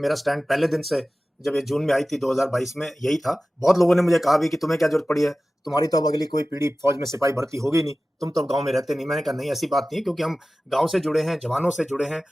मेरा स्टैंड पहले दिन से, जब ये जून में आई थी 2022 में, यही था। बहुत लोगों ने मुझे कहा भी कि तुम्हें क्या ज़रूरत पड़ी है? तुम्हारी तो अब अगली कोई पीढ़ी फ़ौज में सिपाही भर्ती होगी नहीं, तुम तो अब गाँव में रहते नहीं। मैंने कहा नहीं, ऐसी बात नहीं है, क्योंकि हम गाँव से जुड़े हैं, जवानों से जुड़े हैं,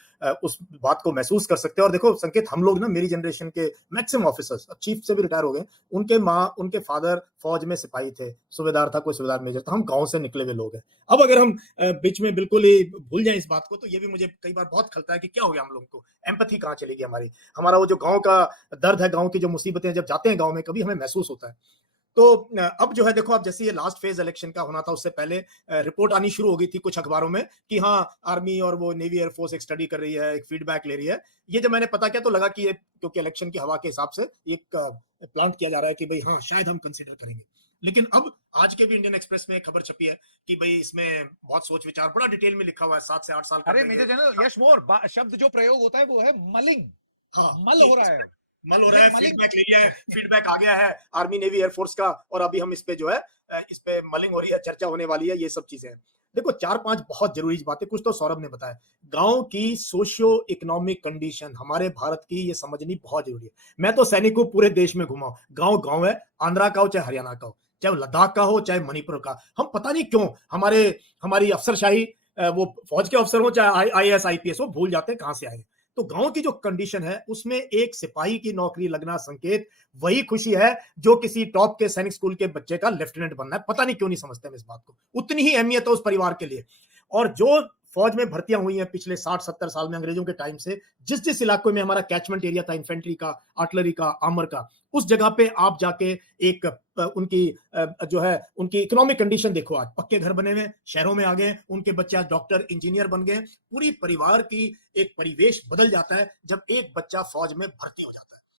उस बात को महसूस कर सकते हैं। और देखो संकेत, हम लोग ना, मेरी जनरेशन के मैक्सिमम ऑफिसर्स, चीफ से भी रिटायर हो गए, उनके माँ, उनके फादर फौज में सिपाही थे, सूबेदार था, कोई सूबेदार मेजर था, हम गाँव से निकले हुए लोग हैं। अब अगर हम बीच में बिल्कुल ही भूल जाएँ इस बात को, तो ये भी मुझे कई बार बहुत खलता है कि क्या हो गया हम लोगों को? एम्पैथी कहाँ चली गई हमारी? हमारा वो जो गाँव का दर्द है, गाँव की जो मुसीबतें, जब जाते हैं गाँव में कभी, हमें महसूस होता है। तो अब जो है देखो, अब जैसे ये लास्ट फेज इलेक्शन का होना था, उससे पहले रिपोर्ट आनी शुरू हो गई थी कुछ अखबारों में कि हाँ, आर्मी और वो नेवी एयरफोर्स एक स्टडी कर रही है, एक फीडबैक ले रही है। ये जब मैंने पता किया तो लगा कि ये, क्योंकि इलेक्शन की हवा के हिसाब से एक प्लांट किया जा रहा है कि भाई हाँ, शायद हम कंसीडर करेंगे। लेकिन अब आज के भी इंडियन एक्सप्रेस में एक खबर छपी है कि भाई इसमें बहुत सोच विचार, बड़ा डिटेल में लिखा हुआ है, 7 से 8 साल कर अरे देंगे। मेजर जनरल यश मोर, शब्द जो प्रयोग होता है वो है मलिंग। हाँ, मल कि हो रहा इस है पे अब। मल हो रहा ये है, मलिंग। फीडबैक ले लिया है, फीडबैक आ गया है आर्मी नेवी एयरफोर्स का, और अभी हम इस पे जो है इस पे मलिंग हो रही है, चर्चा होने वाली है, ये सब चीजें हैं। देखो 4-5 बहुत जरूरी बातें, कुछ तो सौरभ ने बताया। गांव की सोशियो इकोनॉमिक कंडीशन हमारे भारत की, ये समझनी बहुत जरूरी है। मैं तो सैनिक को पूरे देश में घुमाऊं, गांव गांव है, आंध्रा का हो चाहे हरियाणा का हो, चाहे लद्दाख का हो चाहे मणिपुर का। हम पता नहीं क्यों हमारे हमारी अफसरशाही, वो फौज के अफसर हो चाहे आईएएस आईपीएस हो, भूल जाते हैं कहां से आए। तो गांव की जो कंडीशन है, उसमें एक सिपाही की नौकरी लगना संकेत वही खुशी है जो किसी टॉप के सैनिक स्कूल के बच्चे का लेफ्टिनेंट बनना है। पता नहीं क्यों नहीं समझते हम इस बात को, उतनी ही अहमियत है उस परिवार के लिए। और जो फौज में भर्तियां हुई हैं पिछले 60-70 साल में, अंग्रेजों के टाइम से, जिस जिस इलाकों में हमारा कैचमेंट एरिया था, इन्फेंट्री का, आर्टिलरी का, आर्मर का, उस जगह पे आप जाके एक उनकी जो है उनकी इकोनॉमिक कंडीशन देखो। आज पक्के घर बने हुए, शहरों में आ गए, उनके बच्चे आज डॉक्टर इंजीनियर बन गए। पूरी परिवार की एक परिवेश बदल जाता है जब एक बच्चा फौज में भर्ती हो जाता है।